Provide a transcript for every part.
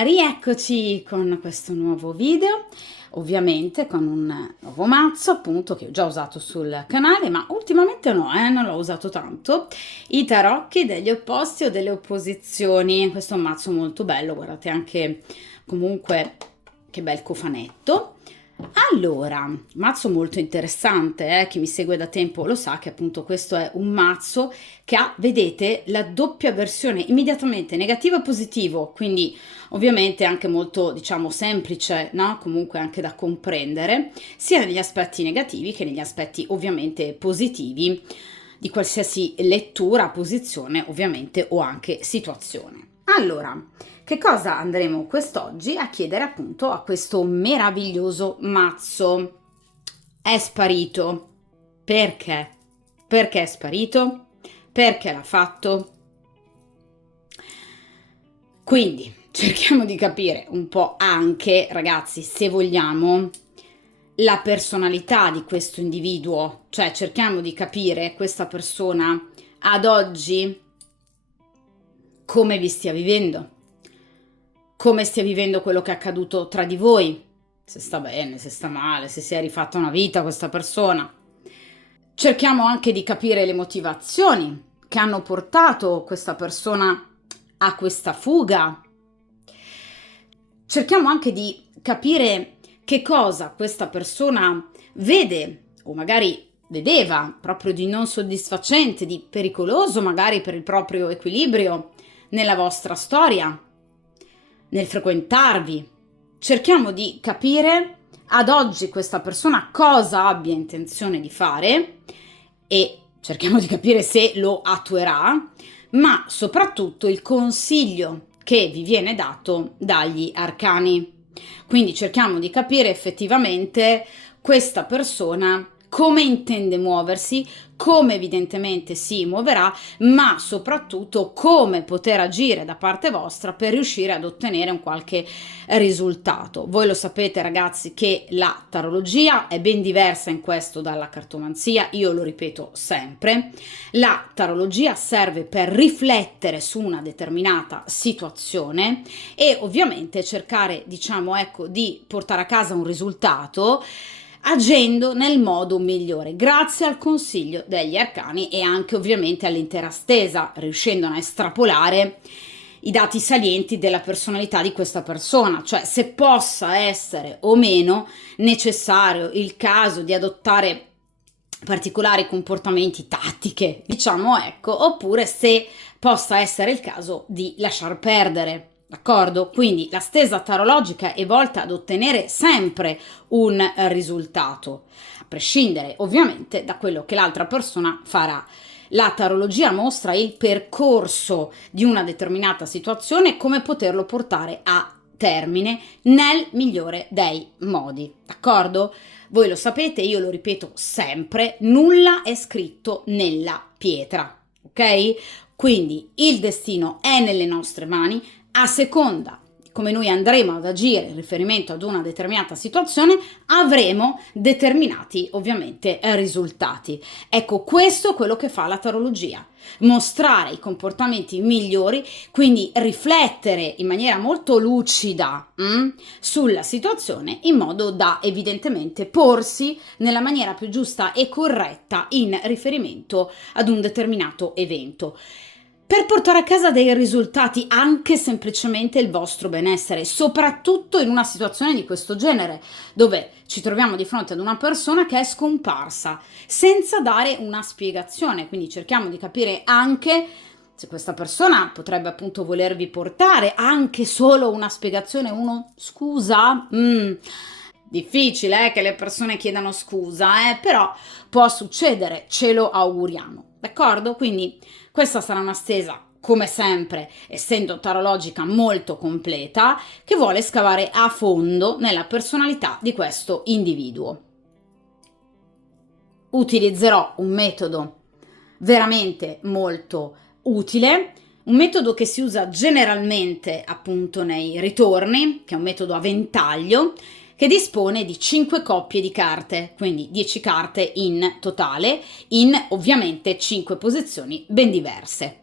Rieccoci con questo nuovo video, ovviamente con un nuovo mazzo appunto che ho già usato sul canale, ma ultimamente non l'ho usato tanto, i tarocchi degli opposti o delle opposizioni. Questo è un mazzo molto bello, guardate anche comunque che bel cofanetto. Allora, mazzo molto interessante, chi mi segue da tempo lo sa che appunto questo è un mazzo che ha, vedete, la doppia versione immediatamente negativo e positivo, quindi ovviamente anche molto, diciamo, semplice, no? Comunque anche da comprendere, sia negli aspetti negativi che negli aspetti ovviamente positivi di qualsiasi lettura, posizione ovviamente o anche situazione. Allora, che cosa andremo quest'oggi a chiedere appunto a questo meraviglioso mazzo? È sparito. Perché? Perché è sparito? Perché l'ha fatto? Quindi cerchiamo di capire un po' anche, ragazzi, se vogliamo, la personalità di questo individuo, cioè cerchiamo di capire questa persona ad oggi come vi stia vivendo, come stia vivendo quello che è accaduto tra di voi, se sta bene, se sta male, se si è rifatta una vita questa persona. Cerchiamo anche di capire le motivazioni che hanno portato questa persona a questa fuga. Cerchiamo anche di capire che cosa questa persona vede o magari vedeva proprio di non soddisfacente, di pericoloso magari per il proprio equilibrio nella vostra storia, nel frequentarvi. Cerchiamo di capire ad oggi questa persona cosa abbia intenzione di fare e cerchiamo di capire se lo attuerà, ma soprattutto il consiglio che vi viene dato dagli arcani. Quindi cerchiamo di capire effettivamente questa persona come intende muoversi, come evidentemente si muoverà, ma soprattutto come poter agire da parte vostra per riuscire ad ottenere un qualche risultato. Voi lo sapete, ragazzi, che la tarologia è ben diversa in questo dalla cartomanzia, io lo ripeto sempre. La tarologia serve per riflettere su una determinata situazione e ovviamente cercare, diciamo, ecco, di portare a casa un risultato agendo nel modo migliore, grazie al consiglio degli arcani e anche ovviamente all'intera stesa, riuscendo a estrapolare i dati salienti della personalità di questa persona, cioè se possa essere o meno necessario il caso di adottare particolari comportamenti, tattiche, diciamo, ecco, oppure se possa essere il caso di lasciar perdere. D'accordo? Quindi la stesa tarologica è volta ad ottenere sempre un risultato, a prescindere ovviamente da quello che l'altra persona farà. La tarologia mostra il percorso di una determinata situazione e come poterlo portare a termine nel migliore dei modi. D'accordo? Voi lo sapete, io lo ripeto sempre, nulla è scritto nella pietra, ok? Quindi il destino è nelle nostre mani, a seconda di come noi andremo ad agire in riferimento ad una determinata situazione, avremo determinati ovviamente risultati. Ecco, questo è quello che fa la tarologia, mostrare i comportamenti migliori, quindi riflettere in maniera molto lucida sulla situazione in modo da evidentemente porsi nella maniera più giusta e corretta in riferimento ad un determinato evento, per portare a casa dei risultati, anche semplicemente il vostro benessere, soprattutto in una situazione di questo genere, dove ci troviamo di fronte ad una persona che è scomparsa, senza dare una spiegazione. Quindi cerchiamo di capire anche se questa persona potrebbe appunto volervi portare anche solo una spiegazione, uno scusa? Difficile che le persone chiedano scusa, però può succedere, ce lo auguriamo, d'accordo? Quindi questa sarà una stesa, come sempre, essendo tarologica molto completa, che vuole scavare a fondo nella personalità di questo individuo. Utilizzerò un metodo veramente molto utile, un metodo che si usa generalmente appunto nei ritorni, che è un metodo a ventaglio, che dispone di 5 coppie di carte, quindi 10 carte in totale, in ovviamente 5 posizioni ben diverse.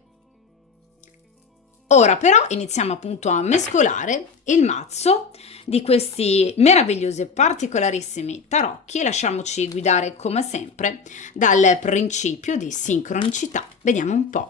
Ora però iniziamo appunto a mescolare il mazzo di questi meravigliosi e particolarissimi tarocchi e lasciamoci guidare come sempre dal principio di sincronicità. Vediamo un po'.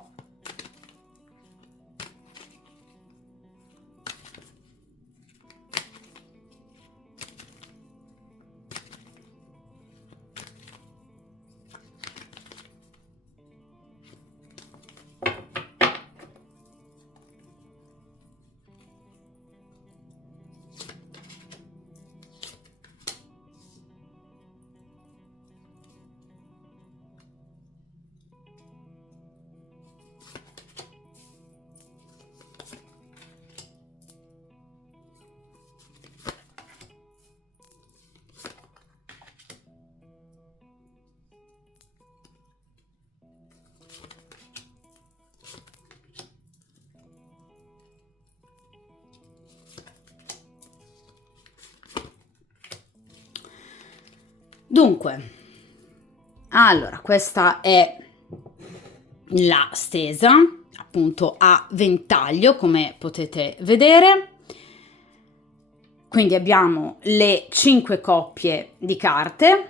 Dunque, allora, questa è la stesa, appunto a ventaglio, come potete vedere. Quindi abbiamo le 5 coppie di carte.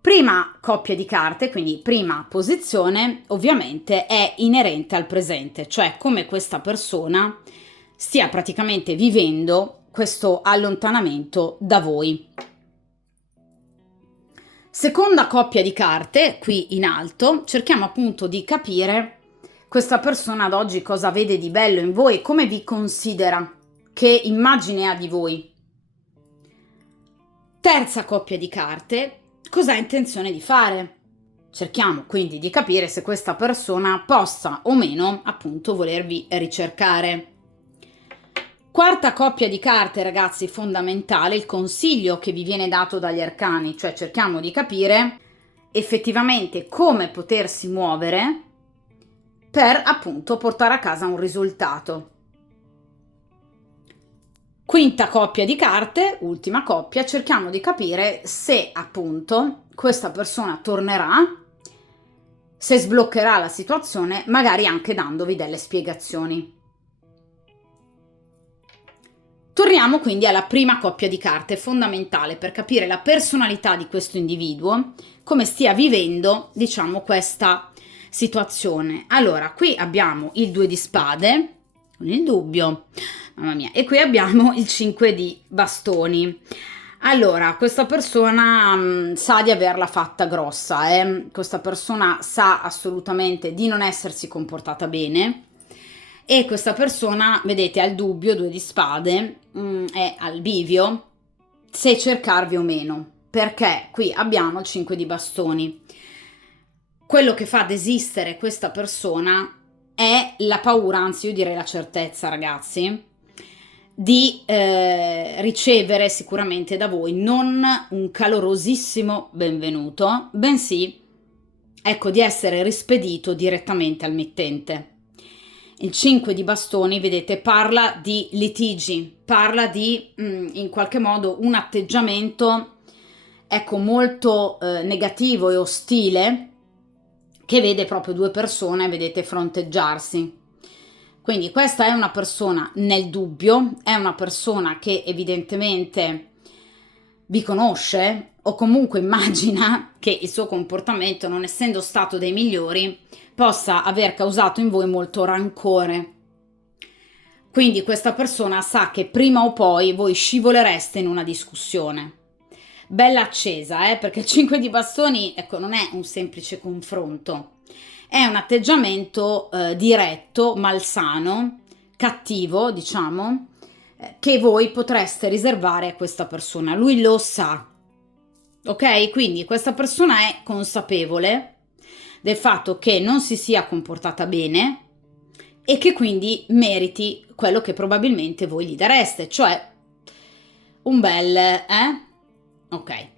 Prima coppia di carte, quindi prima posizione, ovviamente è inerente al presente, cioè come questa persona stia praticamente vivendo questo allontanamento da voi. Seconda coppia di carte, qui in alto, cerchiamo appunto di capire questa persona ad oggi cosa vede di bello in voi, come vi considera, che immagine ha di voi. Terza coppia di carte, cosa ha intenzione di fare? Cerchiamo quindi di capire se questa persona possa o meno appunto volervi ricercare. Quarta coppia di carte, ragazzi, fondamentale, il consiglio che vi viene dato dagli arcani, cioè cerchiamo di capire effettivamente come potersi muovere per appunto portare a casa un risultato. Quinta coppia di carte, ultima coppia, cerchiamo di capire se appunto questa persona tornerà, se sbloccherà la situazione, magari anche dandovi delle spiegazioni. Torniamo quindi alla prima coppia di carte, fondamentale per capire la personalità di questo individuo, come stia vivendo, diciamo, questa situazione. Allora, qui abbiamo il 2 di spade, con il dubbio, mamma mia, e qui abbiamo il 5 di bastoni. Allora, questa persona sa di averla fatta grossa, questa persona sa assolutamente di non essersi comportata bene. E questa persona, vedete, ha il dubbio, 2 di spade, è al bivio se cercarvi o meno, perché qui abbiamo il 5 di bastoni. Quello che fa desistere questa persona è la paura, anzi io direi la certezza, ragazzi, di ricevere sicuramente da voi non un calorosissimo benvenuto, bensì, ecco, di essere rispedito direttamente al mittente. Il 5 di bastoni, vedete, parla di litigi, parla di in qualche modo un atteggiamento, ecco, molto negativo e ostile, che vede proprio due persone, vedete, fronteggiarsi. Quindi questa è una persona nel dubbio, è una persona che evidentemente vi conosce o comunque immagina che il suo comportamento, non essendo stato dei migliori, possa aver causato in voi molto rancore. Quindi questa persona sa che prima o poi voi scivolereste in una discussione. Bella accesa, perché il 5 di bastoni, ecco, non è un semplice confronto. È un atteggiamento diretto, malsano, cattivo, diciamo, che voi potreste riservare a questa persona. Lui lo sa, ok? Quindi questa persona è consapevole del fatto che non si sia comportata bene e che quindi meriti quello che probabilmente voi gli dareste, cioè un bel, ok.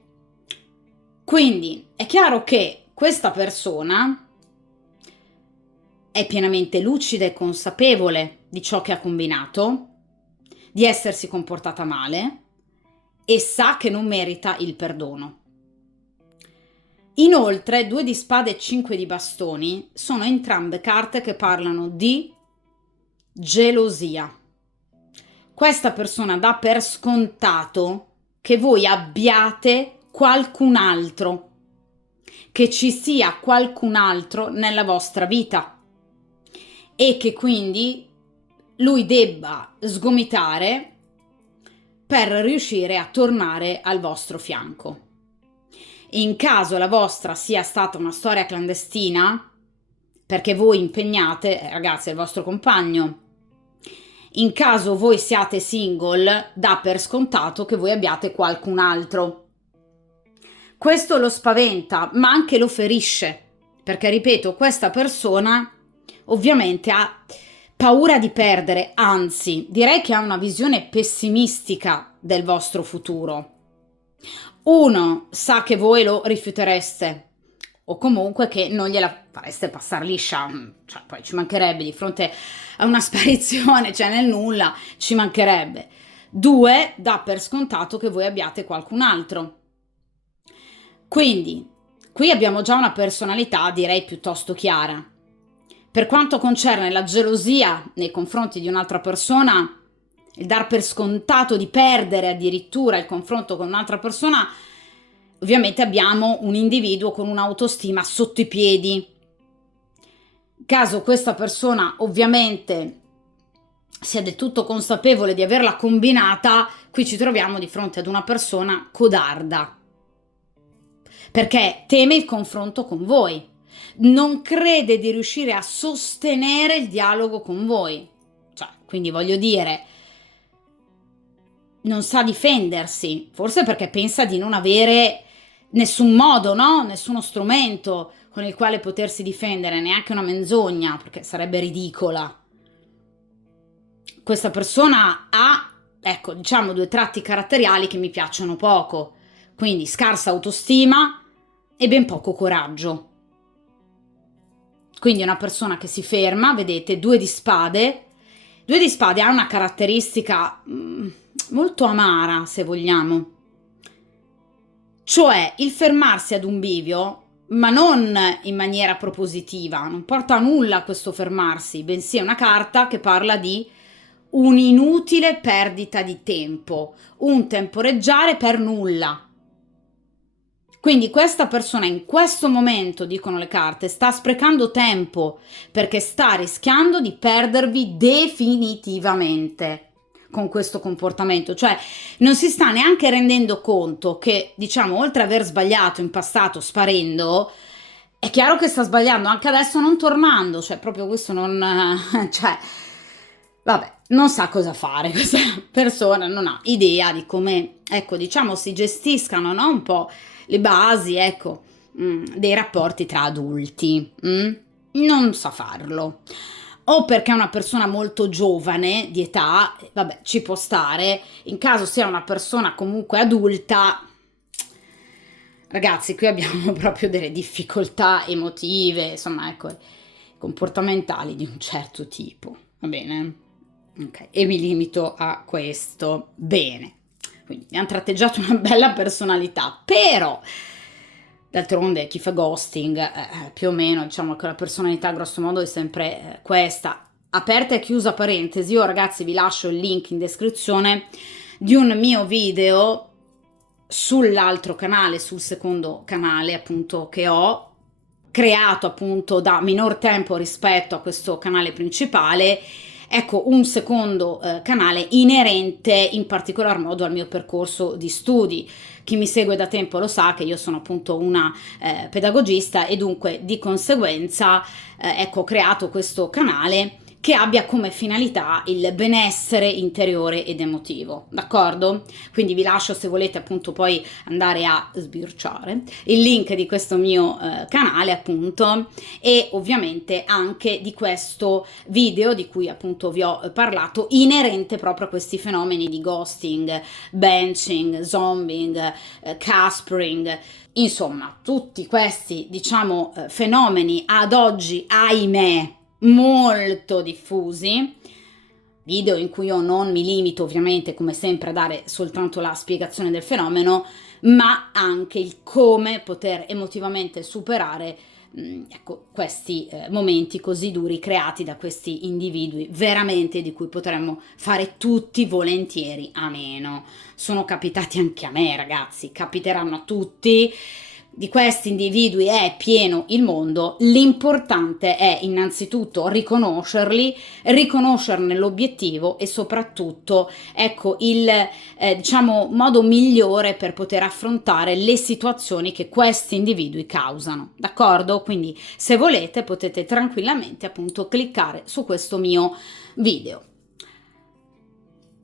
Quindi è chiaro che questa persona è pienamente lucida e consapevole di ciò che ha combinato, di essersi comportata male e sa che non merita il perdono. Inoltre, 2 di spade e 5 di bastoni sono entrambe carte che parlano di gelosia. Questa persona dà per scontato che voi abbiate qualcun altro, che ci sia qualcun altro nella vostra vita e che quindi lui debba sgomitare per riuscire a tornare al vostro fianco. In caso la vostra sia stata una storia clandestina, perché voi impegnate, ragazzi, il vostro compagno, in caso voi siate single, dà per scontato che voi abbiate qualcun altro. Questo lo spaventa, ma anche lo ferisce, perché, ripeto, questa persona ovviamente ha paura di perdere, anzi, direi che ha una visione pessimistica del vostro futuro. Uno, sa che voi lo rifiutereste, o comunque che non gliela fareste passare liscia, cioè poi ci mancherebbe di fronte a una sparizione, cioè nel nulla, ci mancherebbe. Due, dà per scontato che voi abbiate qualcun altro. Quindi, qui abbiamo già una personalità, direi, piuttosto chiara. Per quanto concerne la gelosia nei confronti di un'altra persona, il dar per scontato di perdere addirittura il confronto con un'altra persona, ovviamente abbiamo un individuo con un'autostima sotto i piedi. Caso questa persona ovviamente sia del tutto consapevole di averla combinata, qui ci troviamo di fronte ad una persona codarda, perché teme il confronto con voi, non crede di riuscire a sostenere il dialogo con voi, cioè, quindi voglio dire, non sa difendersi, forse perché pensa di non avere nessun modo, no? Nessuno strumento con il quale potersi difendere, neanche una menzogna, perché sarebbe ridicola. Questa persona ha, ecco, diciamo, due tratti caratteriali che mi piacciono poco, quindi scarsa autostima e ben poco coraggio. Quindi è una persona che si ferma, vedete, due di spade. Due di spade ha una caratteristica molto amara, se vogliamo, cioè il fermarsi ad un bivio, ma non in maniera propositiva, non porta a nulla questo fermarsi, bensì è una carta che parla di un'inutile perdita di tempo, un temporeggiare per nulla. Quindi questa persona in questo momento, dicono le carte, sta sprecando tempo perché sta rischiando di perdervi definitivamente con questo comportamento, cioè non si sta neanche rendendo conto che, diciamo, oltre ad aver sbagliato in passato sparendo, è chiaro che sta sbagliando anche adesso non tornando, cioè proprio questo non, cioè, vabbè, non sa cosa fare, questa persona non ha idea di come, ecco, diciamo, si gestiscano, no? Un po' le basi, ecco, dei rapporti tra adulti, non sa farlo. O perché è una persona molto giovane di età, vabbè, ci può stare. In caso sia una persona comunque adulta, ragazzi, qui abbiamo proprio delle difficoltà emotive, insomma, ecco, comportamentali di un certo tipo, va bene? Ok, e mi limito a questo. Bene, quindi mi hanno tratteggiato una bella personalità, però d'altronde chi fa ghosting più o meno, diciamo che la personalità grosso modo è sempre questa. Aperta e chiusa parentesi, io ragazzi vi lascio il link in descrizione di un mio video sull'altro canale, sul secondo canale appunto che ho creato appunto da minor tempo rispetto a questo canale principale. Ecco, un secondo canale inerente in particolar modo al mio percorso di studi. Chi mi segue da tempo lo sa che io sono appunto una pedagogista e dunque di conseguenza ecco, ho creato questo canale che abbia come finalità il benessere interiore ed emotivo, d'accordo? Quindi vi lascio, se volete appunto poi andare a sbirciare, il link di questo mio canale appunto, e ovviamente anche di questo video di cui appunto vi ho parlato, inerente proprio a questi fenomeni di ghosting, benching, zombing, caspering. Insomma, tutti questi, diciamo, fenomeni ad oggi, ahimè, molto diffusi, video in cui io non mi limito ovviamente come sempre a dare soltanto la spiegazione del fenomeno, ma anche il come poter emotivamente superare ecco, questi momenti così duri creati da questi individui, veramente di cui potremmo fare tutti volentieri a meno. Sono capitati anche a me, ragazzi, capiteranno a tutti. Di questi individui è pieno il mondo, l'importante è innanzitutto riconoscerli, riconoscerne l'obiettivo e soprattutto, ecco, il diciamo modo migliore per poter affrontare le situazioni che questi individui causano, d'accordo? Quindi se volete potete tranquillamente appunto cliccare su questo mio video.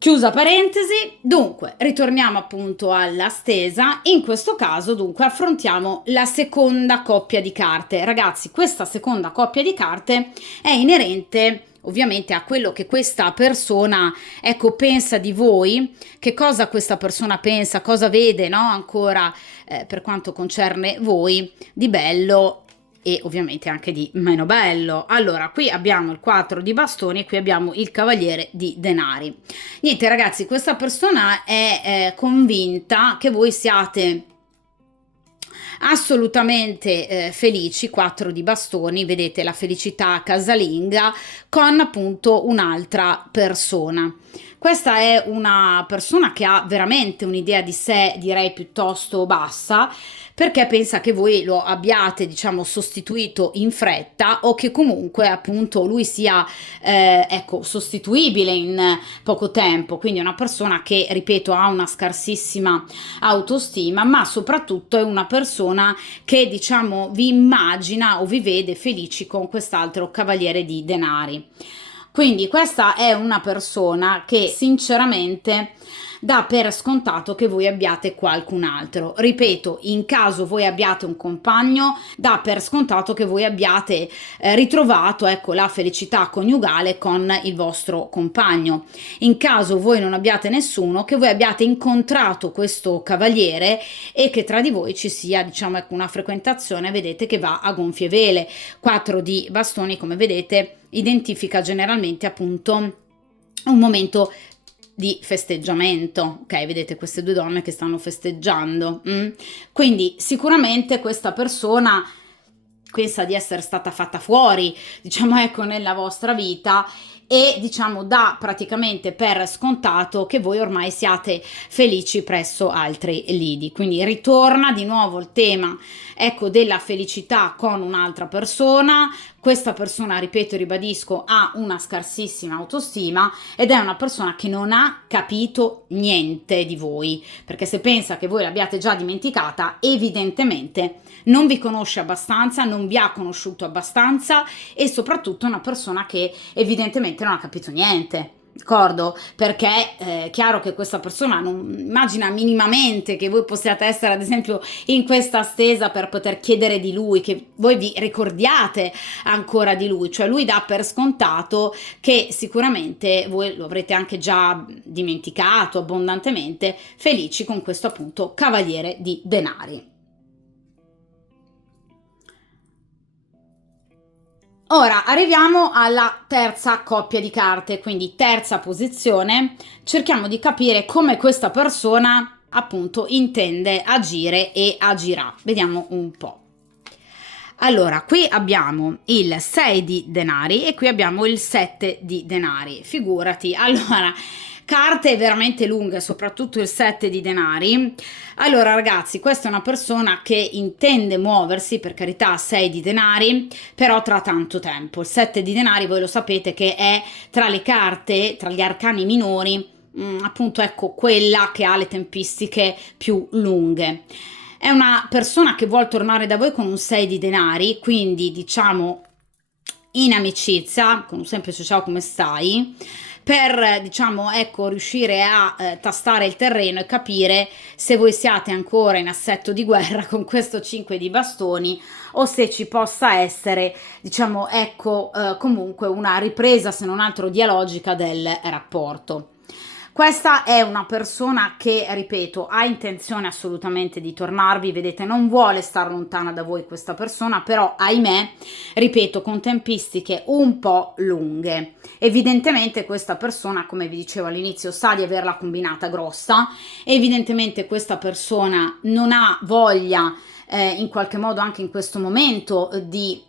Chiusa parentesi, dunque ritorniamo appunto alla stesa. In questo caso dunque affrontiamo la seconda coppia di carte. Ragazzi, questa seconda coppia di carte è inerente ovviamente a quello che questa persona, ecco, pensa di voi, che cosa questa persona pensa, cosa vede, no? Ancora per quanto concerne voi di bello e ovviamente anche di meno bello. Allora, qui abbiamo il 4 di bastoni e qui abbiamo il cavaliere di denari. Niente, ragazzi, questa persona è convinta che voi siate assolutamente felici, 4 di bastoni, vedete la felicità casalinga con appunto un'altra persona. Questa è una persona che ha veramente un'idea di sé, direi piuttosto bassa, perché pensa che voi lo abbiate, diciamo, sostituito in fretta o che comunque appunto lui sia ecco, sostituibile in poco tempo. Quindi è una persona che, ripeto, ha una scarsissima autostima, ma soprattutto è una persona che, diciamo, vi immagina o vi vede felici con quest'altro cavaliere di denari. Quindi questa è una persona che sinceramente dà per scontato che voi abbiate qualcun altro. Ripeto, in caso voi abbiate un compagno, dà per scontato che voi abbiate ritrovato, ecco, la felicità coniugale con il vostro compagno. In caso voi non abbiate nessuno, che voi abbiate incontrato questo cavaliere e che tra di voi ci sia, diciamo, ecco, una frequentazione, vedete, che va a gonfie vele. 4 di bastoni, come vedete, identifica generalmente appunto un momento di festeggiamento, ok? Vedete queste due donne che stanno festeggiando. Quindi sicuramente questa persona pensa di essere stata fatta fuori, diciamo, ecco, nella vostra vita e, diciamo, dà praticamente per scontato che voi ormai siate felici presso altri lidi. Quindi ritorna di nuovo il tema, ecco, della felicità con un'altra persona. Questa persona, ripeto e ribadisco, ha una scarsissima autostima ed è una persona che non ha capito niente di voi, perché se pensa che voi l'abbiate già dimenticata, evidentemente non vi conosce abbastanza, non vi ha conosciuto abbastanza e soprattutto è una persona che evidentemente non ha capito niente. D'accordo? Perché è chiaro che questa persona non immagina minimamente che voi possiate essere ad esempio in questa stesa per poter chiedere di lui, che voi vi ricordiate ancora di lui, cioè lui dà per scontato che sicuramente voi lo avrete anche già dimenticato abbondantemente, felici con questo appunto cavaliere di denari. Ora arriviamo alla terza coppia di carte, quindi terza posizione. Cerchiamo di capire come questa persona appunto intende agire e agirà. Vediamo un po'. Allora, qui abbiamo il 6 di denari e qui abbiamo il 7 di denari. Figurati, allora, carte veramente lunghe, soprattutto il 7 di denari. Allora ragazzi, questa è una persona che intende muoversi, per carità, 6 di denari, però tra tanto tempo. Il 7 di denari voi lo sapete che è tra le carte, tra gli arcani minori, appunto ecco quella che ha le tempistiche più lunghe. È una persona che vuole tornare da voi con un 6 di denari, quindi diciamo in amicizia, con un semplice ciao come stai, per, diciamo, ecco, riuscire a tastare il terreno e capire se voi siate ancora in assetto di guerra con questo 5 di bastoni o se ci possa essere, diciamo, ecco, comunque una ripresa, se non altro dialogica, del rapporto. Questa è una persona che, ripeto, ha intenzione assolutamente di tornarvi, vedete, non vuole stare lontana da voi questa persona, però ahimè, ripeto, con tempistiche un po' lunghe. Evidentemente questa persona, come vi dicevo all'inizio, sa di averla combinata grossa, evidentemente questa persona non ha voglia in qualche modo anche in questo momento di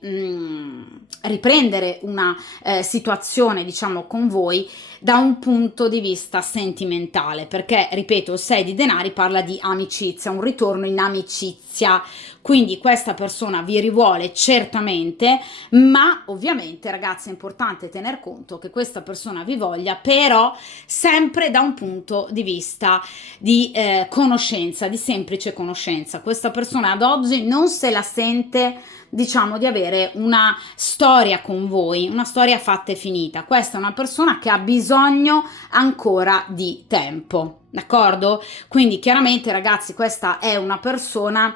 riprendere una situazione, diciamo, con voi da un punto di vista sentimentale, perché ripeto, il 6 di denari parla di amicizia, un ritorno in amicizia, quindi questa persona vi rivuole certamente, ma ovviamente ragazzi è importante tener conto che questa persona vi voglia però sempre da un punto di vista di conoscenza, di semplice conoscenza. Questa persona ad oggi non se la sente, diciamo, di avere una storia con voi, una storia fatta e finita. Questa è una persona che ha bisogno ancora di tempo, d'accordo? Quindi chiaramente ragazzi questa è una persona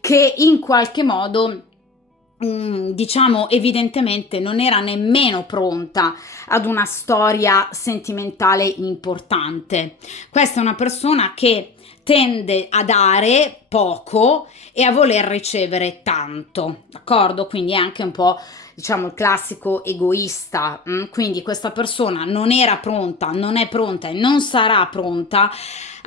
che in qualche modo diciamo evidentemente non era nemmeno pronta ad una storia sentimentale importante. Questa è una persona che tende a dare poco e a voler ricevere tanto, d'accordo? Quindi è anche un po', diciamo, il classico egoista. Quindi questa persona non era pronta, non è pronta e non sarà pronta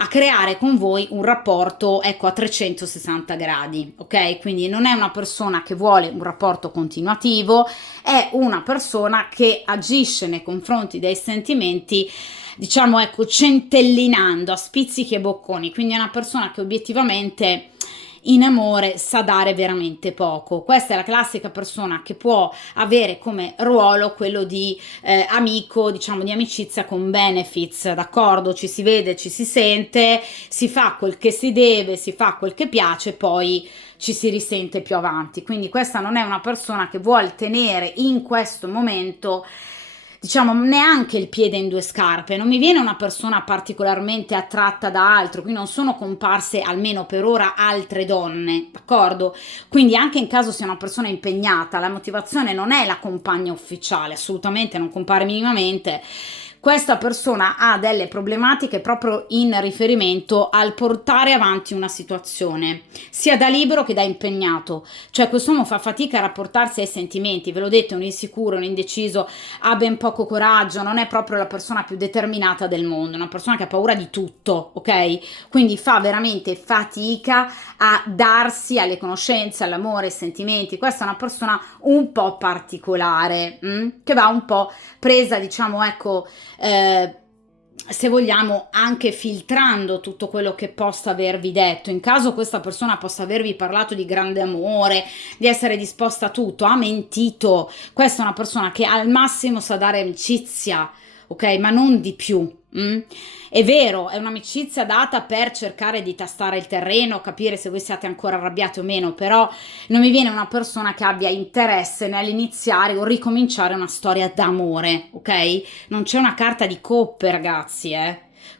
a creare con voi un rapporto, ecco, a 360 gradi, ok? Quindi non è una persona che vuole un rapporto continuativo, è una persona che agisce nei confronti dei sentimenti, diciamo, ecco, centellinando a spizzichi e bocconi, quindi è una persona che obiettivamente in amore sa dare veramente poco. Questa è la classica persona che può avere come ruolo quello di amico, diciamo di amicizia con benefits, d'accordo? Ci si vede, ci si sente, si fa quel che si deve, si fa quel che piace, poi ci si risente più avanti. Quindi questa non è una persona che vuole tenere in questo momento, diciamo, neanche il piede in due scarpe. Non mi viene una persona particolarmente attratta da altro, qui non sono comparse almeno per ora altre donne, d'accordo? Quindi anche in caso sia una persona impegnata, la motivazione non è la compagna ufficiale, assolutamente non compare minimamente. Questa persona ha delle problematiche proprio in riferimento al portare avanti una situazione, sia da libero che da impegnato. Cioè quest'uomo fa fatica a rapportarsi ai sentimenti, ve l'ho detto, è un insicuro, un indeciso, ha ben poco coraggio, non è proprio la persona più determinata del mondo, è una persona che ha paura di tutto, ok? Quindi fa veramente fatica a darsi alle conoscenze, all'amore, ai sentimenti. Questa è una persona un po' particolare, che va un po' presa, diciamo, ecco, se vogliamo anche filtrando tutto quello che possa avervi detto. In caso questa persona possa avervi parlato di grande amore, di essere disposta a tutto, ha mentito. Questa è una persona che al massimo sa dare amicizia, ok, ma non di più. È vero, è un'amicizia data per cercare di tastare il terreno, capire se voi siate ancora arrabbiati o meno, però non mi viene una persona che abbia interesse nell'iniziare o ricominciare una storia d'amore, ok? Non c'è una carta di coppe, ragazzi,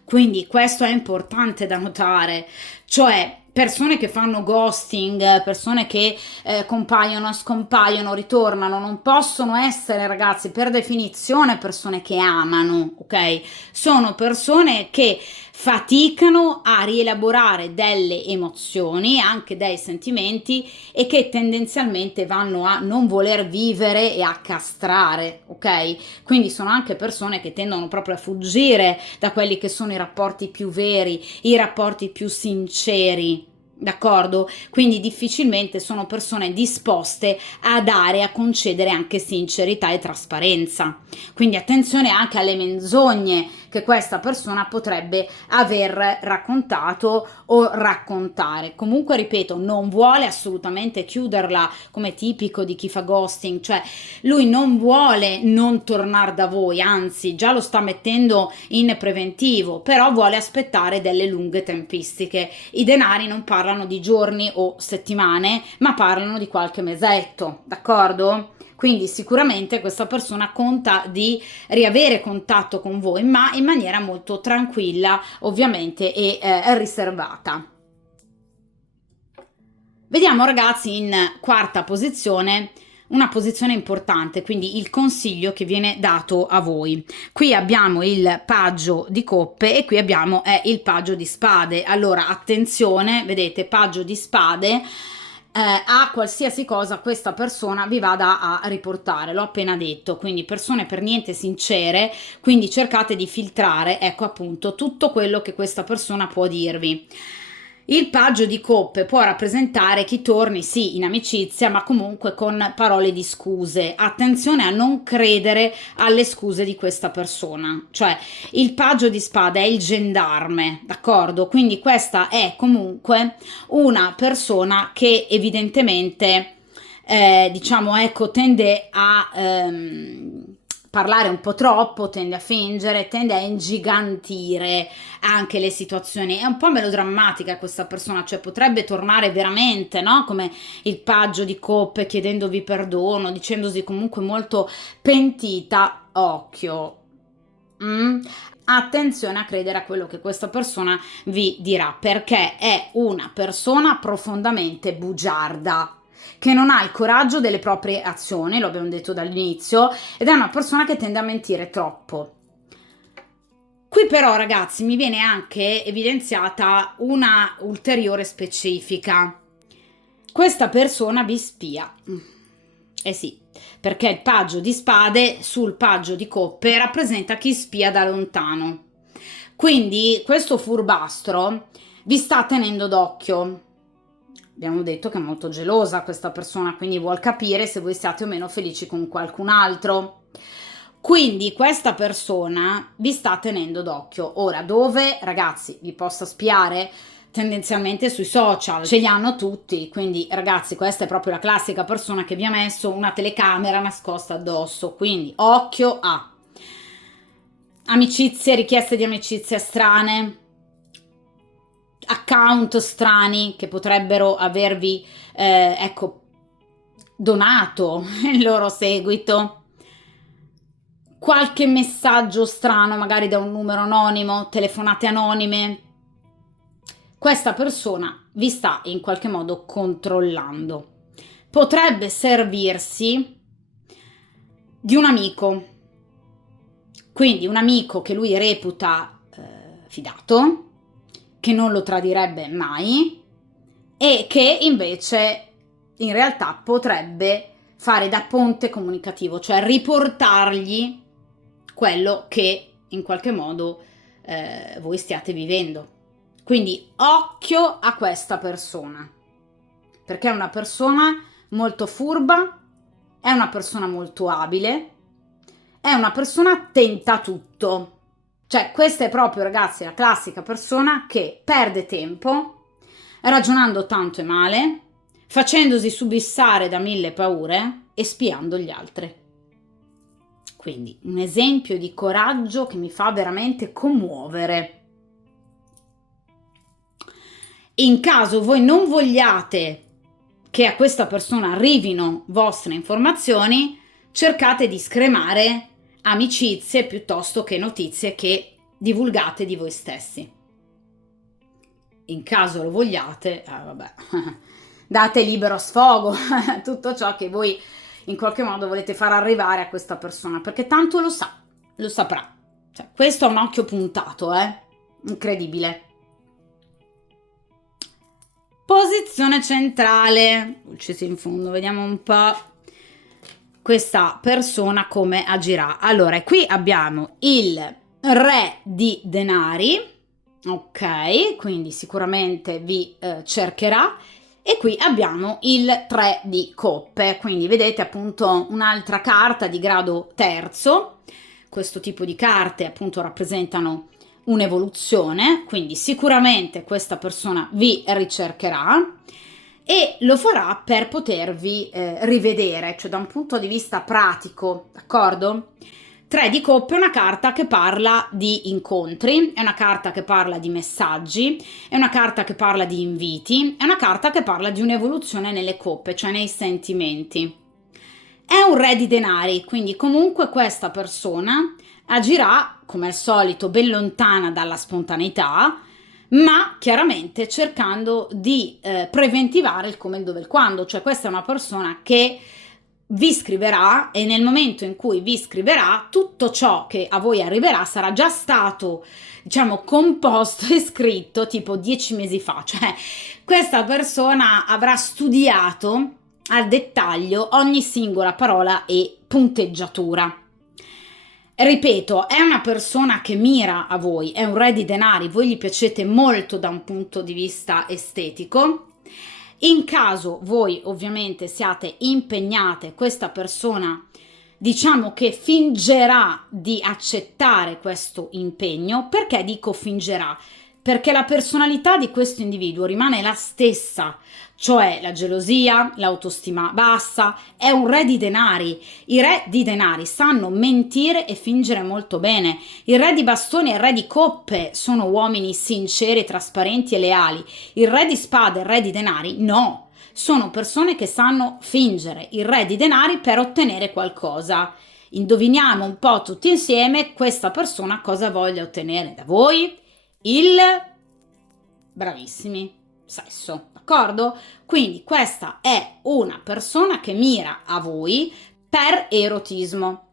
quindi questo è importante da notare, cioè persone che fanno ghosting, persone che compaiono, scompaiono, ritornano, non possono essere, ragazzi, per definizione persone che amano, ok? Sono persone che faticano a rielaborare delle emozioni, anche dei sentimenti, e che tendenzialmente vanno a non voler vivere e a castrare, ok? Quindi sono anche persone che tendono proprio a fuggire da quelli che sono i rapporti più veri, i rapporti più sinceri. D'accordo? Quindi difficilmente sono persone disposte a dare, a concedere anche sincerità e trasparenza. Quindi attenzione anche alle menzogne che questa persona potrebbe aver raccontato o raccontare. Comunque, ripeto, non vuole assolutamente chiuderla come tipico di chi fa ghosting, cioè lui non vuole non tornare da voi, anzi già lo sta mettendo in preventivo, però vuole aspettare delle lunghe tempistiche. I denari non parlano di giorni o settimane, ma parlano di qualche mesetto, d'accordo? Quindi sicuramente questa persona conta di riavere contatto con voi, ma in maniera molto tranquilla, ovviamente, e riservata. Vediamo, ragazzi, in quarta posizione una posizione importante, quindi il consiglio che viene dato a voi. Qui abbiamo il paggio di coppe e qui abbiamo il paggio di spade. Allora attenzione, vedete, paggio di spade, a qualsiasi cosa questa persona vi vada a riportare, l'ho appena detto, quindi persone per niente sincere, quindi cercate di filtrare, ecco appunto, tutto quello che questa persona può dirvi. Il paggio di coppe può rappresentare chi torni, sì, in amicizia, ma comunque con parole di scuse. Attenzione a non credere alle scuse di questa persona. Cioè, il paggio di spade è il gendarme, d'accordo? Quindi questa è comunque una persona che evidentemente, diciamo, ecco, tende a parlare un po' troppo, tende a fingere, tende a ingigantire anche le situazioni. È un po' melodrammatica questa persona, cioè potrebbe tornare veramente, no? Come il paggio di coppe chiedendovi perdono, dicendosi comunque molto pentita. Occhio. Mm? Attenzione a credere a quello che questa persona vi dirà, perché è una persona profondamente bugiarda, che non ha il coraggio delle proprie azioni, lo abbiamo detto dall'inizio, ed è una persona che tende a mentire troppo. Qui però, ragazzi, mi viene anche evidenziata una ulteriore specifica. Questa persona vi spia. Eh sì, perché il paggio di spade sul paggio di coppe rappresenta chi spia da lontano. Quindi questo furbastro vi sta tenendo d'occhio. Abbiamo detto che è molto gelosa questa persona, quindi vuol capire se voi siate o meno felici con qualcun altro. Quindi questa persona vi sta tenendo d'occhio. Ora, dove, ragazzi, vi possa spiare? Tendenzialmente sui social, ce li hanno tutti, quindi ragazzi, questa è proprio la classica persona che vi ha messo una telecamera nascosta addosso, quindi occhio a amicizie, richieste di amicizie strane, account strani che potrebbero avervi ecco, donato il loro seguito, qualche messaggio strano magari da un numero anonimo, telefonate anonime. Questa persona vi sta in qualche modo controllando. Potrebbe servirsi di un amico, quindi un amico che lui reputa fidato, che non lo tradirebbe mai e che invece in realtà potrebbe fare da ponte comunicativo, cioè riportargli quello che in qualche modo voi stiate vivendo. Quindi occhio a questa persona, perché è una persona molto furba, è una persona molto abile, è una persona attenta a tutto. Cioè, questa è proprio, ragazzi, la classica persona che perde tempo ragionando tanto e male, facendosi subissare da 1000 paure e spiando gli altri. Quindi un esempio di coraggio che mi fa veramente commuovere. In caso voi non vogliate che a questa persona arrivino vostre informazioni, cercate di scremare amicizie piuttosto che notizie che divulgate di voi stessi. In caso lo vogliate, vabbè, date libero sfogo tutto ciò che voi in qualche modo volete far arrivare a questa persona, perché tanto lo sa, lo saprà. Cioè, questo è un occhio puntato, incredibile. Posizione centrale, pulcisi in fondo, vediamo un po' questa persona come agirà. Allora, qui abbiamo il re di denari, ok, quindi sicuramente vi cercherà, e qui abbiamo il 3 di coppe, quindi vedete appunto un'altra carta di grado terzo. Questo tipo di carte appunto rappresentano un'evoluzione, quindi sicuramente questa persona vi ricercherà e lo farà per potervi rivedere, cioè da un punto di vista pratico, d'accordo? 3 di coppe è una carta che parla di incontri, è una carta che parla di messaggi, è una carta che parla di inviti, è una carta che parla di un'evoluzione nelle coppe, cioè nei sentimenti. È un re di denari, quindi comunque questa persona agirà, come al solito, ben lontana dalla spontaneità, ma chiaramente cercando di preventivare il come, il dove, il quando. Cioè questa è una persona che vi scriverà e nel momento in cui vi scriverà tutto ciò che a voi arriverà sarà già stato, diciamo, composto e scritto tipo 10 mesi fa. Cioè questa persona avrà studiato al dettaglio ogni singola parola e punteggiatura. Ripeto, è una persona che mira a voi, è un re di denari, voi gli piacete molto da un punto di vista estetico. In caso voi ovviamente siate impegnate, questa persona diciamo che fingerà di accettare questo impegno. Perché dico fingerà? Perché la personalità di questo individuo rimane la stessa, cioè la gelosia, l'autostima bassa, è un re di denari. I re di denari sanno mentire e fingere molto bene. Il re di bastoni e il re di coppe sono uomini sinceri, trasparenti e leali. Il re di spade e il re di denari no, sono persone che sanno fingere il re di denari per ottenere qualcosa. Indoviniamo un po' tutti insieme questa persona cosa voglia ottenere da voi? Il bravissimi sesso, d'accordo? Quindi questa è una persona che mira a voi per erotismo.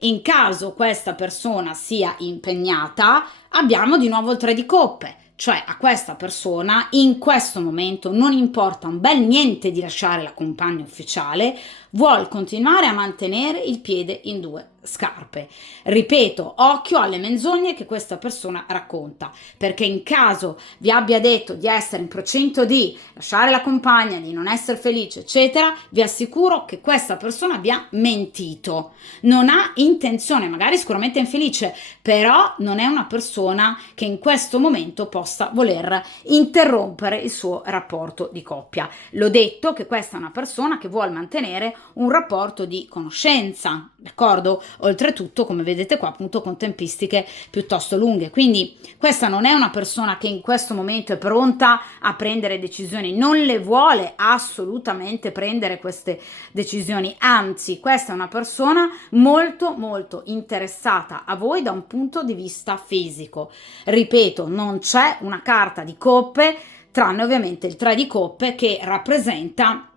In caso questa persona sia impegnata, abbiamo di nuovo il 3 di coppe, cioè a questa persona in questo momento non importa un bel niente di lasciare la compagna ufficiale, vuol continuare a mantenere il piede in due scarpe. Ripeto, occhio alle menzogne che questa persona racconta, perché in caso vi abbia detto di essere in procinto di lasciare la compagna, di non essere felice, eccetera, vi assicuro che questa persona vi ha mentito. Non ha intenzione, magari sicuramente è infelice, però non è una persona che in questo momento possa voler interrompere il suo rapporto di coppia. L'ho detto che questa è una persona che vuole mantenere un rapporto di conoscenza, d'accordo? Oltretutto, come vedete qua, appunto con tempistiche piuttosto lunghe. Quindi questa non è una persona che in questo momento è pronta a prendere decisioni, non le vuole assolutamente prendere queste decisioni, anzi, questa è una persona molto molto interessata a voi da un punto di vista fisico. Ripeto, non c'è una carta di coppe, tranne ovviamente il 3 di coppe che rappresenta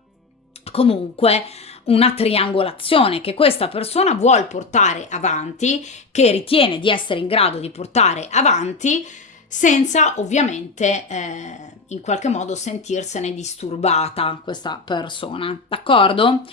comunque una triangolazione che questa persona vuol portare avanti, che ritiene di essere in grado di portare avanti senza ovviamente in qualche modo sentirsene disturbata questa persona, d'accordo?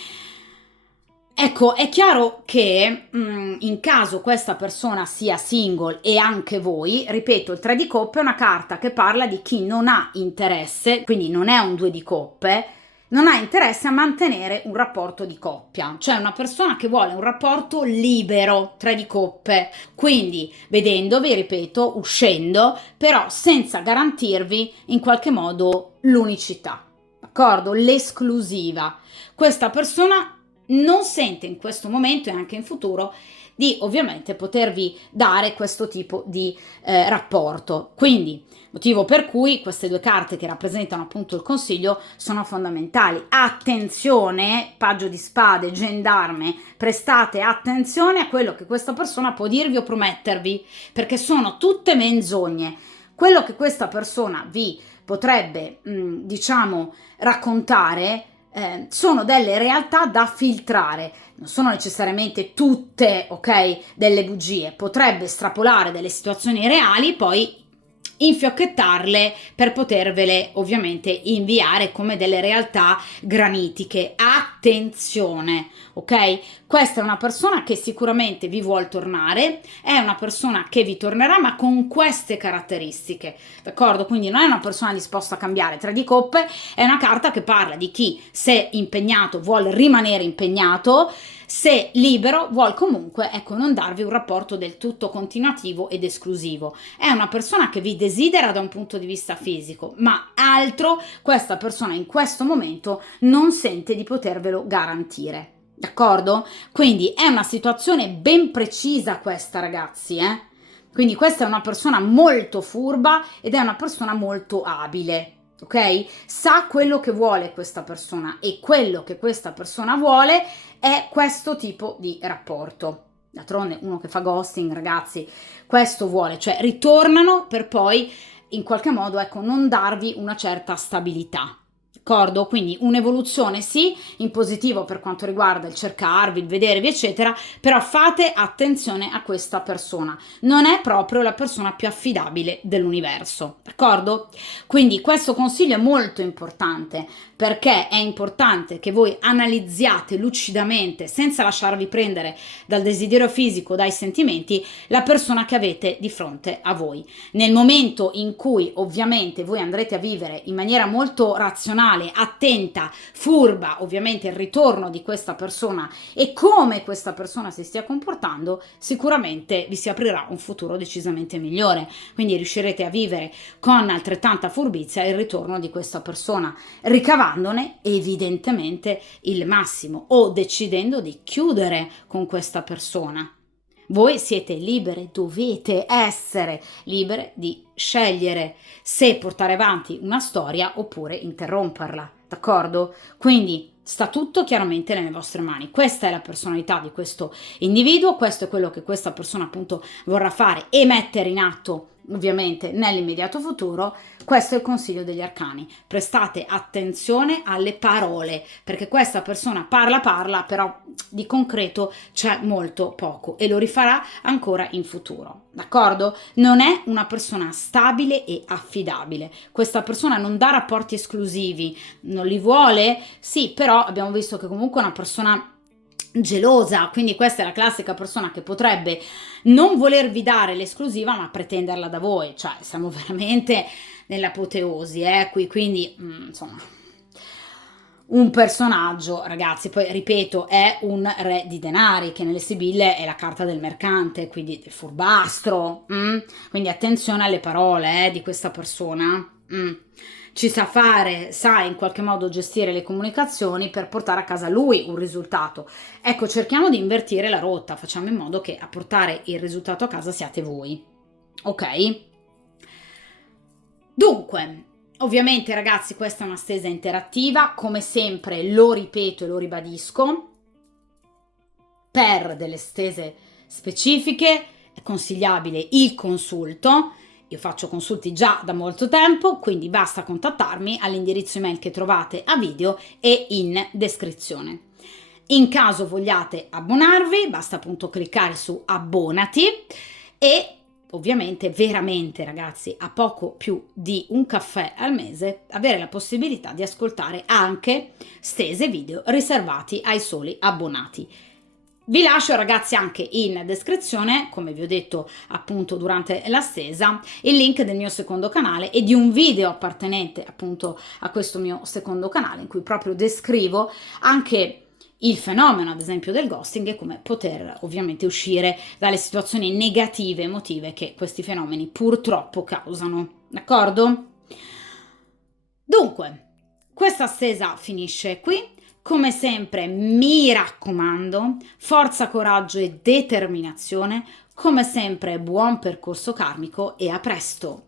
Ecco, è chiaro che in caso questa persona sia single e anche voi, ripeto, il 3 di coppe è una carta che parla di chi non ha interesse, quindi non è un 2 di coppe, non ha interesse a mantenere un rapporto di coppia, cioè una persona che vuole un rapporto libero, 3 di coppe, quindi vedendovi, ripeto, uscendo, però senza garantirvi in qualche modo l'unicità, d'accordo? L'esclusiva. Questa persona non sente in questo momento e anche in futuro di ovviamente potervi dare questo tipo di rapporto. Quindi, motivo per cui queste due carte che rappresentano appunto il consiglio sono fondamentali. Attenzione, paggio di spade, gendarme, prestate attenzione a quello che questa persona può dirvi o promettervi, perché sono tutte menzogne. Quello che questa persona vi potrebbe, diciamo, raccontare sono delle realtà da filtrare, non sono necessariamente tutte, ok, delle bugie, potrebbe estrapolare delle situazioni reali, poi infiocchettarle per potervele ovviamente inviare come delle realtà granitiche. Attenzione, ok? Questa è una persona che sicuramente vi vuol tornare, è una persona che vi tornerà ma con queste caratteristiche, d'accordo? Quindi non è una persona disposta a cambiare. 3 di coppe è una carta che parla di chi, se impegnato, vuole rimanere impegnato, se libero vuol comunque, ecco, non darvi un rapporto del tutto continuativo ed esclusivo. È una persona che vi desidera da un punto di vista fisico, ma altro questa persona in questo momento non sente di potervelo garantire. D'accordo? Quindi è una situazione ben precisa questa, ragazzi, Quindi questa è una persona molto furba ed è una persona molto abile. Ok? Sa quello che vuole questa persona e quello che questa persona vuole è questo tipo di rapporto. D'altronde uno che fa ghosting, ragazzi, questo vuole, cioè ritornano per poi in qualche modo, ecco, non darvi una certa stabilità. d'accordo? Quindi un'evoluzione sì, in positivo per quanto riguarda il cercarvi, il vedervi, eccetera, però fate attenzione a questa persona. Non è proprio la persona più affidabile dell'universo, d'accordo? Quindi questo consiglio è molto importante, perché è importante che voi analizziate lucidamente, senza lasciarvi prendere dal desiderio fisico, dai sentimenti, la persona che avete di fronte a voi. Nel momento in cui ovviamente voi andrete a vivere in maniera molto razionale, attenta, furba, ovviamente il ritorno di questa persona e come questa persona si stia comportando, sicuramente vi si aprirà un futuro decisamente migliore. Quindi riuscirete a vivere con altrettanta furbizia il ritorno di questa persona, ricavandone evidentemente il massimo o decidendo di chiudere con questa persona. Voi siete libere, dovete essere libere di scegliere se portare avanti una storia oppure interromperla, d'accordo? Quindi sta tutto chiaramente nelle vostre mani. Questa è la personalità di questo individuo, questo è quello che questa persona appunto vorrà fare e mettere in atto ovviamente nell'immediato futuro. Questo è il consiglio degli arcani. Prestate attenzione alle parole, perché questa persona parla, però di concreto c'è molto poco e lo rifarà ancora in futuro, d'accordo? Non è una persona stabile e affidabile. Questa persona non dà rapporti esclusivi, non li vuole? Sì, però abbiamo visto che comunque è una persona gelosa, quindi questa è la classica persona che potrebbe non volervi dare l'esclusiva ma pretenderla da voi, cioè siamo veramente nell'apoteosi, quindi insomma un personaggio, ragazzi, poi ripeto, è un re di denari, che nelle sibille è la carta del mercante, quindi del furbastro, quindi attenzione alle parole di questa persona. Ci sa fare, sa in qualche modo gestire le comunicazioni per portare a casa lui un risultato. Ecco, cerchiamo di invertire la rotta, facciamo in modo che a portare il risultato a casa siate voi, ok? Dunque, ovviamente ragazzi, questa è una stesa interattiva, come sempre lo ripeto e lo ribadisco, per delle stese specifiche è consigliabile il consulto. Io faccio consulti già da molto tempo, quindi basta contattarmi all'indirizzo email che trovate a video e in descrizione. In caso vogliate abbonarvi, basta appunto cliccare su abbonati e ovviamente veramente ragazzi a poco più di un caffè al mese avere la possibilità di ascoltare anche stese video riservati ai soli abbonati. Vi lascio ragazzi anche in descrizione, come vi ho detto appunto durante la stesa, il link del mio secondo canale e di un video appartenente appunto a questo mio secondo canale in cui proprio descrivo anche il fenomeno ad esempio del ghosting e come poter ovviamente uscire dalle situazioni negative emotive che questi fenomeni purtroppo causano, d'accordo? Dunque, questa stesa finisce qui. Come sempre mi raccomando, forza, coraggio e determinazione, come sempre buon percorso karmico e a presto!